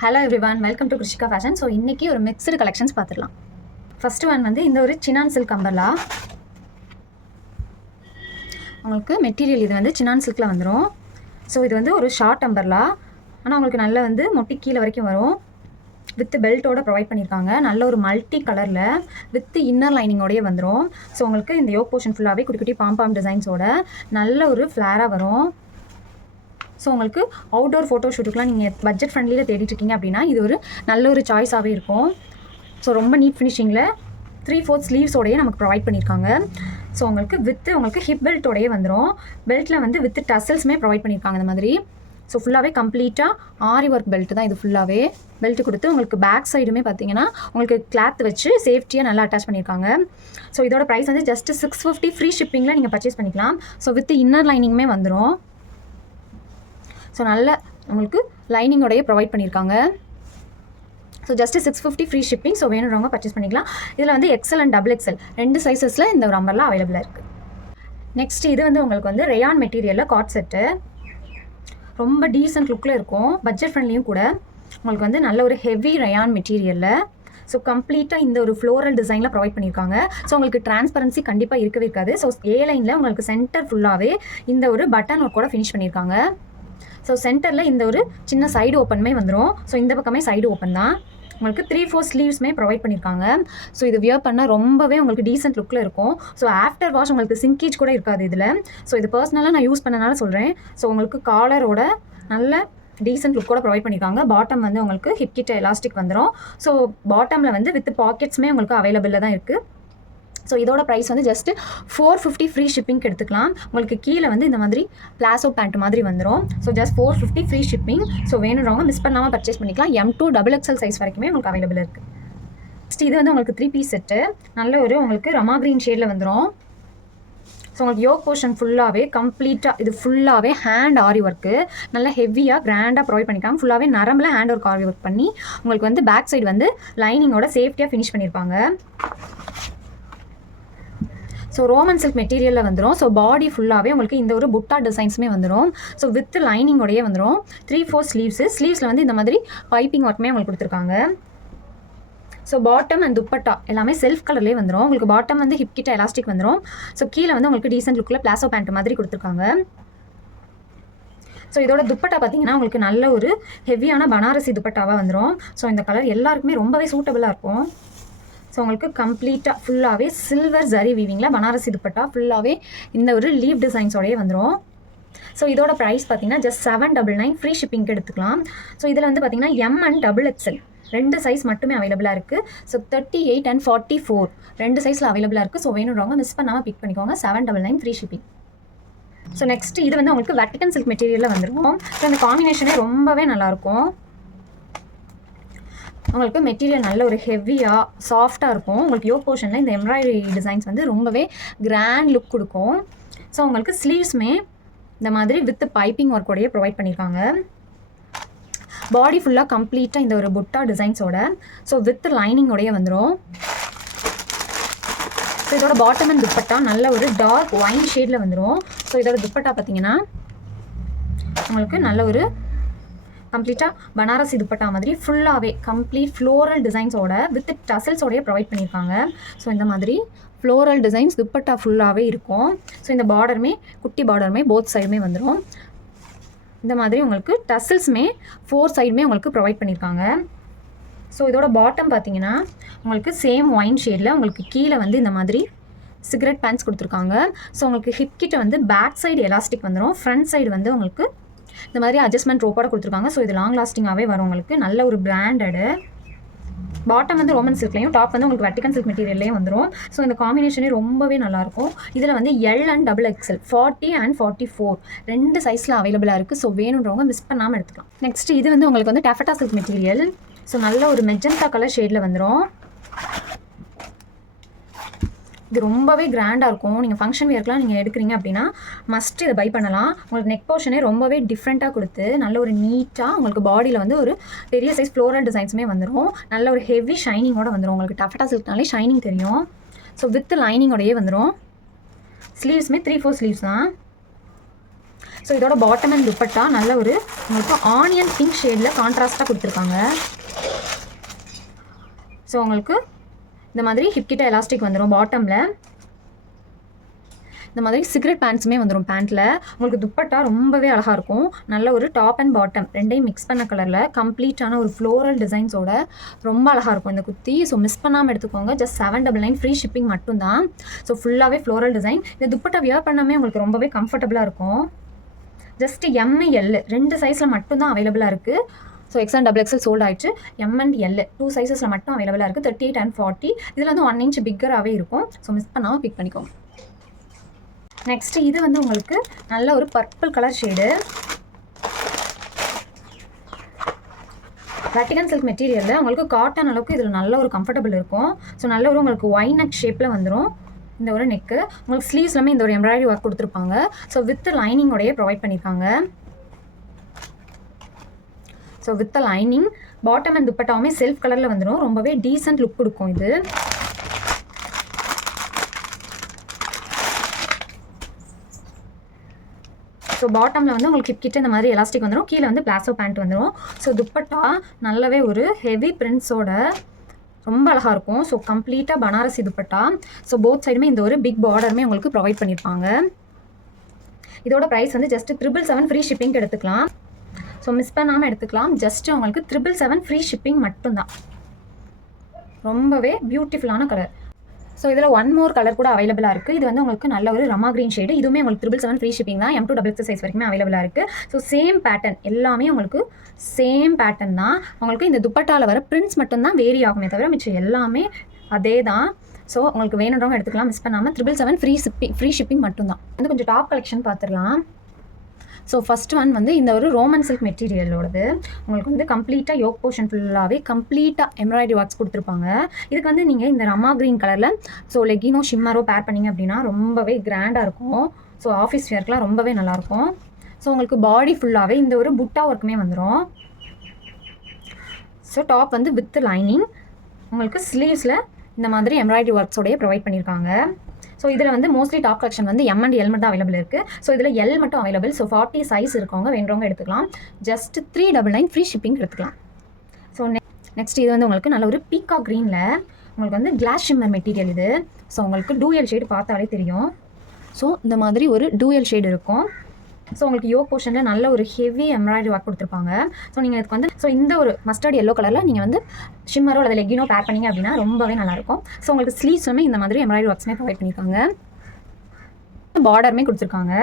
Hello everyone, welcome to Krishika fashion. So இன்றைக்கி ஒரு mixed collections பார்த்துடலாம். ஃபஸ்ட்டு ஒன் வந்து இந்த ஒரு சினான் சில்க் அம்பர்லா. உங்களுக்கு மெட்டீரியல் இது வந்து சினான் சில்கில் வந்துடும். ஸோ இது வந்து ஒரு ஷார்ட் அம்பர்லா, ஆனால் உங்களுக்கு நல்ல வந்து மொட்டி கீழே வரைக்கும் வரும். வித் பெல்ட்டோட ப்ரொவைட் பண்ணியிருக்காங்க. நல்ல ஒரு மல்டி கலரில் வித் இன்னர் லைனிங்கோடய வந்துடும். ஸோ உங்களுக்கு இந்த யோக் போர்ஷன் ஃபுல்லாகவே குட்டி குட்டி பாம் டிசைன்ஸோட நல்ல ஒரு ஃப்ளாராக வரும். ஸோ உங்களுக்கு அவுட்டோர் ஃபோட்டோ ஷூட்டுக்குலாம் நீங்கள் பட்ஜெட் ஃப்ரெண்ட்லியில் தேடிட்டுருக்கீங்க அப்படின்னா இது ஒரு நல்ல ஒரு சாய்ஸாகவே இருக்கும். ஸோ ரொம்ப நீட் ஃபினிஷிங்கில் 3/4 ஸ்லீவ்ஸோடையே நமக்கு ப்ரொவைட் பண்ணியிருக்காங்க. ஸோ உங்களுக்கு ஹிப் பெல்ட்டோடையே வந்துடும். பெல்ட்டில் வந்து வித் டசல்ஸுமே ப்ரொவைட் பண்ணியிருக்காங்க இந்த மாதிரி. ஸோ ஃபுல்லாகவே கம்ப்ளீட்டாக ஆரி ஒர்க் பெல்ட் தான் இது. ஃபுல்லாகவே பெல்ட் கொடுத்து உங்களுக்கு பேக் சைடுமே பார்த்தீங்கன்னா உங்களுக்கு கிளாத் வச்சு சேஃப்டியாக நல்லா அட்டாச் பண்ணியிருக்காங்க. ஸோ இதோட ப்ரைஸ் வந்து ஜஸ்ட் 650 ஃப்ரீ ஷிப்பிங்கில் நீங்கள் பர்ச்சேஸ் பண்ணிக்கலாம். ஸோ வித் இன்னர் லைனிங்குமே வந்துடும். ஸோ நல்ல உங்களுக்கு லைனிங்கோடையே ப்ரொவைட் பண்ணியிருக்காங்க. So just 650 free shipping. So வேணுறவங்க பர்ச்சேஸ் பண்ணிக்கலாம். இதில் வந்து எக்ஸல் அண்ட் டபுள் எக்ஸல் 2 சைஸஸில் இந்த ஒரு அம்பர்லாம் அவைலபிளாக இருக்குது. நெக்ஸ்ட் இது வந்து உங்களுக்கு வந்து ரேயான் மெட்டீரியலில் காட் செட்டு. ரொம்ப டீசென்ட் லுக்கில் இருக்கும், பட்ஜெட் ஃப்ரெண்ட்லியும் கூட. உங்களுக்கு வந்து நல்ல ஒரு ஹெவி ரேயான் மெட்டீரியலில் ஸோ கம்ப்ளீட்டாக இந்த ஒரு ஃப்ளோரல் டிசைனில் ப்ரொவைட் பண்ணியிருக்காங்க. ஸோ உங்களுக்கு டிரான்ஸ்பரன்சி கண்டிப்பாக இருக்கவே இருக்காது. ஸோ ஏ லைனில் உங்களுக்கு சென்டர் ஃபுல்லாகவே இந்த ஒரு பட்டன் ஒர்க்கோட ஃபினிஷ் பண்ணியிருக்காங்க. ஸோ சென்டரில் இந்த ஒரு சின்ன சைடு ஓப்பனுமே வந்துடும். ஸோ இந்த பக்கமே சைடு ஓப்பன் தான். உங்களுக்கு 3/4 ஸ்லீவ்ஸுமே ப்ரொவைட் பண்ணியிருக்காங்க. ஸோ இது வியர் பண்ணால் ரொம்பவே உங்களுக்கு டீசென்ட் லுக்கில் இருக்கும். ஸோ ஆஃப்டர் வாஷ் உங்களுக்கு சிங்கேஜ் கூட இருக்காது இதில். ஸோ இது பர்சனலாக நான் யூஸ் பண்ணனால சொல்கிறேன். ஸோ உங்களுக்கு காலரோட நல்ல டீசென்ட் லுக்கோட ப்ரொவைட் பண்ணியிருக்காங்க. பாட்டம் வந்து உங்களுக்கு ஹிப் கிட்ட எலாஸ்டிக் வந்துடும். ஸோ பாட்டமில் வந்து வித் பாக்கெட்ஸுமே உங்களுக்கு அவைலபிளில் தான் இருக்குது. ஸோ இதோட ப்ரைஸ் வந்து ஜஸ்ட்டு 450 ஃப்ரீ ஷிப்பிங்க்கு எடுத்துக்கலாம். உங்களுக்கு கீழே வந்து இந்த மாதிரி பிளாசோ பேண்ட் மாதிரி வந்துடும். So just 450 free shipping. So வேணுறவங்க மிஸ் பண்ணாமல் பர்ச்சேஸ் பண்ணிக்கலாம். M2 டபுள் எக்ஸல் சைஸ் வரைக்குமே உங்களுக்கு அவைலபிள் இருக்குது. நெக்ஸ்ட் இது வந்து உங்களுக்கு 3 பீஸ் செட்டு. நல்ல ஒரு உங்களுக்கு ரமா கிரீன் ஷேடில் வந்துடும். ஸோ உங்களுக்கு யோக் போர்ஷன் ஃபுல்லாகவே கம்ப்ளீட்டாக இது ஃபுல்லாகவே ஹேண்ட் ஆரி ஒர்க்கு நல்லா ஹெவியாக கிராண்டாக ப்ரொவைட் பண்ணியிருக்காங்க. ஃபுல்லாகவே நரம்பில் ஹேண்ட் ஒர்க் ஆரி ஒர்க் பண்ணி உங்களுக்கு வந்து பேக் சைடு வந்து லைனிங்கோட சேஃப்டியாக ஃபினிஷ் பண்ணியிருப்பாங்க. ஸோ ரோமன் சில்க் மெட்டீரியலில் வந்துடும். ஸோ பாடி ஃபுல்லாகவே உங்களுக்கு இந்த ஒரு புட்டா டிசைன்ஸுமே வந்துடும். ஸோ வித் லைனிங்கோடையே வந்துடும். 3/4 ஸ்லீவ்ஸில் வந்து இந்த மாதிரி பைப்பிங் ஒர்க்குமே உங்களுக்கு கொடுத்துருக்காங்க. ஸோ பாட்டம் அண்ட் துப்பட்டா எல்லாமே செல்ஃப் கலர்லேயே வந்துடும். உங்களுக்கு பாட்டம் வந்து ஹிப் கிட்ட எலாஸ்டிக் வந்துடும். ஸோ கீழே வந்து உங்களுக்கு டீசென்ட் லுக்கில் பிளாசோ பேண்ட் மாதிரி கொடுத்துருக்காங்க. ஸோ இதோட துப்பட்டா பார்த்தீங்கன்னா உங்களுக்கு நல்ல ஒரு ஹெவியான பனாரசி துப்பட்டாவாக வந்துடும். ஸோ இந்த கலர் எல்லாருக்குமே ரொம்பவே சூட்டபுளாக இருக்கும். ஸோ உங்களுக்கு கம்ப்ளீட்டாக ஃபுல்லாகவே சில்வர் ஜரி வீவிங்கில் பனாரசி துப்பட்டா ஃபுல்லாகவே இந்த ஒரு லீவ் டிசைன்ஸோடையே வந்துடும். ஸோ இதோட ப்ரைஸ் பார்த்தீங்கன்னா ஜஸ்ட் 799 ஃப்ரீ ஷிப்பிங்க்கு எடுத்துக்கலாம். ஸோ இதில் வந்து பார்த்தீங்கன்னா M and double XL 2 size மட்டுமே அவைலபிளாக இருக்குது. ஸோ 38 and 44 2 சைஸில் அவைலபிளாக இருக்குது. ஸோ வேணுறவங்க மிஸ் பண்ணாமல் பிக் பண்ணிக்கோங்க. 799 ஃப்ரீ ஷிப்பிங். ஸோ நெக்ஸ்ட் இது வந்து உங்களுக்கு வெட்டிகன் சில்க் மெட்டீரியலில் வந்துடும். ஸோ இந்த காம்பினேஷனே ரொம்பவே நல்லாயிருக்கும். உங்களுக்கு மெட்டீரியல் நல்ல ஒரு ஹெவியாக சாஃப்டாக இருக்கும். உங்களுக்கு யோக் போர்ஷனில் இந்த எம்ப்ராய்டரி டிசைன்ஸ் வந்து ரொம்பவே கிராண்ட் லுக் கொடுக்கும். ஸோ உங்களுக்கு ஸ்லீவ்ஸுமே இந்த மாதிரி வித் பைப்பிங் ஒர்க்கோடையே ப்ரொவைட் பண்ணியிருக்காங்க. பாடி ஃபுல்லாக கம்ப்ளீட்டாக இந்த ஒரு புட்டா டிசைன்ஸோட ஸோ வித் லைனிங்கோடையே வந்துடும். ஸோ இதோட பாட்டம் அண்ட் துப்பட்டா நல்ல ஒரு டார்க் ஒயின் ஷேடில் வந்துடும். ஸோ இதோட துப்பட்டா பார்த்தீங்கன்னா உங்களுக்கு நல்ல ஒரு கம்ப்ளீட்டாக பனாரசி துப்பட்டா மாதிரி ஃபுல்லாகவே கம்ப்ளீட் ஃப்ளோரல் டிசைன்ஸோட வித் டசல்ஸோடையே ப்ரொவைட் பண்ணியிருக்காங்க. ஸோ இந்த மாதிரி ஃப்ளோரல் டிசைன்ஸ் துப்பட்டா ஃபுல்லாகவே இருக்கும். ஸோ இந்த பார்டருமே குட்டி பார்டருமே போத் சைடுமே வந்துடும். இந்த மாதிரி உங்களுக்கு டசல்ஸுமே 4 சைடுமே உங்களுக்கு ப்ரொவைட் பண்ணியிருக்காங்க. ஸோ இதோட பாட்டம் பார்த்தீங்கன்னா உங்களுக்கு சேம் ஒயின் ஷேடில் உங்களுக்கு கீழே வந்து இந்த மாதிரி சிகரெட் பேண்ட்ஸ் கொடுத்துருக்காங்க. ஸோ உங்களுக்கு ஹிப் கிட்ட வந்து பேக் சைடு எலாஸ்டிக் வந்துடும். ஃப்ரண்ட் சைடு வந்து உங்களுக்கு இந்த மாதிரி அட்ஜஸ்ட்மெண்ட் ரோப்போட கொடுத்துருக்காங்க. ஸோ இது லாங் லாஸ்டிங்காகவே வரும். உங்களுக்கு நல்ல ஒரு பிராண்டடு. பாட்டம் வந்து ரோமன் சில்க்லையும் டாப் வந்து உங்களுக்கு வெட்டிகன் சில்க் மெட்டீரியல்லையும் வந்துடும். ஸோ இந்த காம்பினேஷனே ரொம்பவே நல்லாயிருக்கும். இதில் வந்து L and double XL 40 and 44 2 சைஸில் அவைலபிளாக இருக்குது. ஸோ வேணுன்றவங்க மிஸ் பண்ணாமல் எடுத்துக்கலாம். நெக்ஸ்ட் இது வந்து உங்களுக்கு வந்து டெஃபட்டா சில்க் மெட்டீரியல். ஸோ நல்ல ஒரு மெஜந்தா கலர் ஷேடில் வந்துடும். இது ரொம்பவே கிராண்டாக இருக்கும். நீங்கள் ஃபங்க்ஷன் வியர்க்கெலாம் நீங்கள் எடுக்கிறீங்க அப்படின்னா மஸ்ட் இதை பை பண்ணலாம். உங்களுக்கு நெக் போர்ஷனே ரொம்பவே டிஃப்ரெண்ட்டாக கொடுத்து நல்ல ஒரு நீட்டாக உங்களுக்கு பாடியில் வந்து ஒரு பெரிய சைஸ் ஃப்ளோரல் டிசைன்ஸுமே வந்துடும். நல்ல ஒரு ஹெவி ஷைனிங்கோட வந்துடும். உங்களுக்கு டஃபட்டா சில்க்னாலே ஷைனிங் தெரியும். ஸோ வித் லைனிங்கோடையே வந்துடும். ஸ்லீவ்ஸுமே 3/4 ஸ்லீவ்ஸ் தான். ஸோ இதோட பாட்டம் அண்ட் துப்பட்டா நல்ல ஒரு உங்களுக்கு ஆனியன் பிங்க் ஷேடில் கான்ட்ராஸ்ட்டாக கொடுத்துருக்காங்க. ஸோ உங்களுக்கு இந்த மாதிரி ஹிப் கிட்ட எலாஸ்டிக் வந்துடும். பாட்டமில் இந்த மாதிரி சிகரெட் பேண்ட்ஸுமே வந்துடும். பேண்ட்டில் உங்களுக்கு துப்பட்டா ரொம்பவே அழகாக இருக்கும். நல்ல ஒரு டாப் அண்ட் பாட்டம் ரெண்டையும் மிக்ஸ் பண்ண கலரில் கம்ப்ளீட்டான ஒரு ஃப்ளோரல் டிசைன்ஸோட ரொம்ப அழகாக இருக்கும் இந்த குர்த்தி. ஸோ மிஸ் பண்ணாமல் எடுத்துக்கோங்க. ஜஸ்ட் 799 ஃப்ரீ ஷிப்பிங் மட்டும்தான். ஸோ ஃபுல்லாகவே ஃப்ளோரல் டிசைன். இந்த துப்பட்டா வியர் பண்ணாமே உங்களுக்கு ரொம்பவே கம்ஃபர்டபுளாக இருக்கும். ஜஸ்ட் ML 2 சைஸில் மட்டும்தான் அவைலபிளாக இருக்குது. ஸோ XL XXL சோல்ட் ஆயிடுச்சு. M and L 2 சைஸஸில் மட்டும் அவைலபிளாக இருக்குது. 38 and 40. இதில் வந்து 1 inch பிக்கராகவே இருக்கும். ஸோ மிஸ் பண்ணாமல் பிக் பண்ணிக்கோங்க. நெக்ஸ்ட் இது வந்து உங்களுக்கு நல்ல ஒரு purple colour shade. Vatican silk மெட்டீரியலில் உங்களுக்கு காட்டன் அளவுக்கு இதில் நல்ல ஒரு கம்ஃபர்டபுள் இருக்கும். ஸோ நல்ல ஒரு உங்களுக்கு ஒய் நெக் ஷேப்பில் வந்துடும். இந்த ஒரு நெக்கு உங்களுக்கு ஸ்லீவ்ஸ்லாமே இந்த ஒரு எம்ப்ராய்டரி ஒர்க் கொடுத்துருப்பாங்க. ஸோ வித் லைனிங்கோடையே ப்ரொவைட் பண்ணியிருக்காங்க. So with lining bottom and துப்பட்டாவுமே செல்ஃப் கலரில் வந்துடும். ரொம்பவே டீசென்ட் லுக் கொடுக்கும் இது. ஸோ பாட்டமில் வந்து உங்களுக்கு கிட்ட இந்த மாதிரி எலாஸ்டிக் வந்துடும். கீழே வந்து பிளாசோ பேண்ட் வந்துடும். ஸோ துப்பட்டா நல்லாவே ஒரு ஹெவி பிரிண்ட்ஸோட ரொம்ப அழகாக இருக்கும். ஸோ கம்ப்ளீட்டாக பனாரசி துப்பட்டா. ஸோ போத் சைடுமே இந்த ஒரு பிக் பார்டருமே உங்களுக்கு ப்ரொவைட் பண்ணியிருப்பாங்க. இதோட ப்ரைஸ் வந்து ஜஸ்ட் 777 ஃப்ரீ ஷிப்பிங் எடுத்துக்கலாம். ஸோ மிஸ் பண்ணாமல் எடுத்துக்கலாம். ஜஸ்ட் உங்களுக்கு 777 ஃப்ரீ ஷிப்பிங் மட்டும்தான். ரொம்பவே பியூட்டிஃபுல்லான கலர். ஸோ இதில் 1 more கலர் கூட அவைலபிளாக இருக்குது. இது வந்து உங்களுக்கு நல்ல ஒரு ரமா கிரீன் ஷேடு. இதுவுமே உங்களுக்கு 777 ஃப்ரீ ஷிப்பிங் தான். M2 XXL சைஸ் வரைக்குமே அவைலபிளாக இருக்குது. ஸோ சேம் பேட்டர்ன் எல்லாமே உங்களுக்கு சேம் பேட்டர்ன் தான். உங்களுக்கு இந்த துப்பட்டாவில் வர பிரிண்ட்ஸ் மட்டும்தான் வேரி ஆகுமே தவிர மிச்சம் எல்லாமே அதே தான். ஸோ உங்களுக்கு வேணுன்றவங்க எடுத்துக்கலாம். மிஸ் பண்ணாமல் 777 ஃப்ரீ ஷிப்பிங் மட்டும்தான். வந்து கொஞ்சம் டாப் கலெக்ஷன் பார்த்துடலாம். ஸோ ஃபஸ்ட் ஒன் வந்து இந்த ஒரு ரோமன் சில்க் மெட்டீரியலோடது. உங்களுக்கு வந்து கம்ப்ளீட்டாக யோக் போர்ஷன் ஃபுல்லாகவே கம்ப்ளீட்டாக எம்ப்ராய்டரி ஒர்க்ஸ் கொடுத்துருப்பாங்க. இதுக்கு வந்து நீங்கள் இந்த ரமா கிரீன் கலரில் ஸோ லெகினோ ஷிம்மரோ பேர் பண்ணிங்க அப்படின்னா ரொம்பவே கிராண்டாக இருக்கும். ஸோ ஆஃபீஸ் வேர்க்கெலாம் ரொம்பவே நல்லாயிருக்கும். ஸோ உங்களுக்கு பாடி ஃபுல்லாகவே இந்த ஒரு புட்டா ஒர்க்குமே வந்துடும். ஸோ டாப் வந்து வித் லைனிங் உங்களுக்கு ஸ்லீவ்ஸில் இந்த மாதிரி எம்ப்ராய்டரி ஒர்க்ஸோடையே ப்ரொவைட் பண்ணியிருக்காங்க. ஸோ இதில் வந்து மோஸ்ட்லி டாப் கலெக்ஷன் வந்து M and L மட்டும் தான் அவைலபிள் இருக்குது. ஸோ இதில் L மட்டும் அவைலபிள். ஸோ 40 சைஸ் இருக்கவங்க வேணுறவங்க எடுத்துக்கலாம். ஜஸ்ட் 399 ஃப்ரீ ஷிப்பிங் எடுத்துக்கலாம். ஸோ நெக்ஸ்ட் இது வந்து உங்களுக்கு நல்ல ஒரு பீக்கா க்ரீனில் உங்களுக்கு வந்து கிளாஸ் ஷிம்மர் மெட்டீரியல் இது. ஸோ உங்களுக்கு டூயல் ஷேடு பார்த்தாலே தெரியும். ஸோ இந்த மாதிரி ஒரு டூயல் ஷேடு இருக்கும். ஸோ உங்களுக்கு யோக் போர்ஷனில் நல்ல ஒரு ஹெவி எம்ப்ராய்டரி ஒர்க் கொடுத்துருப்பாங்க. ஸோ நீங்கள் இதுக்கு வந்து ஸோ இந்த ஒரு மஸ்டர்ட் எல்லோ கலரில் நீங்கள் வந்து ஷிம்மரோ அல்லது லெகினோ பேர் பண்ணிங்க அப்படின்னா ரொம்பவே நல்லாயிருக்கும். ஸோ உங்களுக்கு ஸ்லீவ்ஸுமே இந்த மாதிரி எம்ப்ராய்டரி ஒர்க்ஸுமே ப்ரொவைட் பண்ணியிருக்காங்க. பார்டருமே கொடுத்துருக்காங்க.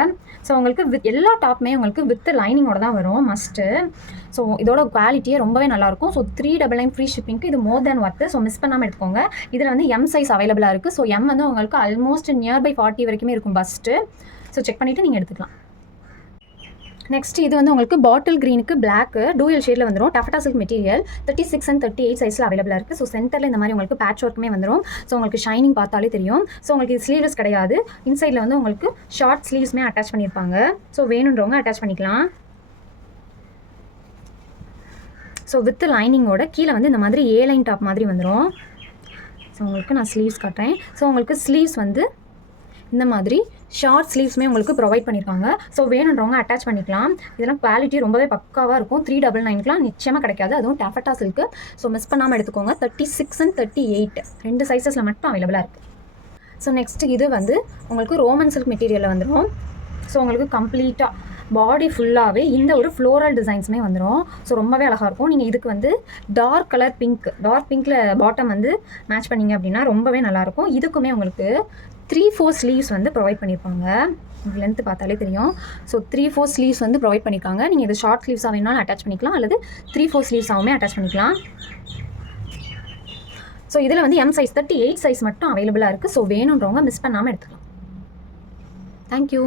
ஸோ உங்களுக்கு வித் எல்லா டாப்புமே உங்களுக்கு வித் லைனிங்கோட தான் வரும் மஸ்ட்டு. ஸோ இதோட குவாலிட்டியே ரொம்பவே நல்லாயிருக்கும். ஸோ 399 ஃப்ரீ ஷிப்பிங்க்கு இது மோர் தேன் ஒர்த்து. ஸோ மிஸ் பண்ணாமல் எடுத்துக்கோங்க. இதில் வந்து M சைஸ் அவைலபிளாக இருக்குது. ஸோ M வந்து உங்களுக்கு ஆல்மோஸ்ட் நியர்பை 40 வரைக்குமே இருக்கும் பஸ்ட்டு. ஸோ செக் பண்ணிவிட்டு நீங்கள் எடுத்துக்கலாம். நெக்ஸ்ட் இது வந்து உங்களுக்கு பாட்டில் க்ரீனுக்கு பிளாக் டூயல் ஷேடில் வந்துடும். டஃபட்டா சில்க் மெட்டீரியல் 36 and 38 சைஸில் அவைலபிளாக இருக்குது. ஸோ சென்டரில் இந்த மாதிரி உங்களுக்கு பேட்ச் ஒர்க்குமே வந்துடும். ஸோ உங்களுக்கு ஷைனிங் பார்த்தாலே தெரியும். ஸோ உங்களுக்கு இது ஸ்லீவ்லெஸ் கிடையாது. இன்சைடில் வந்து உங்களுக்கு ஷார்ட் ஸ்லீவ்ஸ்மே அட்டாச் பண்ணியிருப்பாங்க. ஸோ வேணுன்றவங்க அட்டாச் பண்ணிக்கலாம். ஸோ வித் லைனிங்கோட கீழே வந்து இந்த மாதிரி A லைன் டாப் மாதிரி வந்துடும். ஸோ உங்களுக்கு நான் ஸ்லீவ்ஸ் காட்டுறேன். ஸோ உங்களுக்கு ஸ்லீவ்ஸ் வந்து இந்த மாதிரி ஷார்ட் ஸ்லீவ்ஸுமே உங்களுக்கு ப்ரொவைட் பண்ணியிருக்காங்க. ஸோ வேணுன்றவங்க அட்டாச் பண்ணிக்கலாம். இதெல்லாம் குவாலிட்டி ரொம்பவே பக்காவாக இருக்கும். 399க்குலாம் நிச்சயமாக கிடைக்காது. அதுவும் டஃபட்டா சில்க்கு. ஸோ மிஸ் பண்ணாமல் எடுத்துக்கோங்க. 36 and 38 2 சைஸஸில் மட்டும் அவைலபிளாக இருக்குது. ஸோ நெக்ஸ்ட் இது வந்து உங்களுக்கு ரோமன் சில்க் மெட்டீரியலில் வந்துடும். ஸோ உங்களுக்கு கம்ப்ளீட்டாக பாடி ஃபுல்லாகவே இந்த ஒரு ஃப்ளோரல் டிசைன்ஸுமே வந்துடும். ஸோ ரொம்பவே அழகாக இருக்கும். நீங்கள் இதுக்கு வந்து டார்க் கலர் டார்க் பிங்க்கில் பாட்டம் வந்து மேட்ச் பண்ணிங்க அப்படின்னா ரொம்பவே நல்லாயிருக்கும். இதுக்குமே உங்களுக்கு 3/4 ஸ்லீவ்ஸ் வந்து ப்ரொவைட் பண்ணியிருப்பாங்க. லென்த்து பார்த்தாலே தெரியும். ஸோ 3/4 ஸ்லீவ்ஸ் வந்து ப்ரொவைட் பண்ணியிருக்காங்க. நீங்கள் இது ஷார்ட் ஸ்லீவ்ஸாக வேணாலும் அட்டாச் பண்ணிக்கலாம் அல்லது 3/4 ஸ்லீவ்ஸாகவுமே அட்டாச் பண்ணிக்கலாம். ஸோ இதில் வந்து M சைஸ் 38 சைஸ் மட்டும் அவைலபிளாக இருக்குது. ஸோ வேணுன்றவங்க மிஸ் பண்ணாமல் எடுத்துக்கலாம். தேங்க்யூ.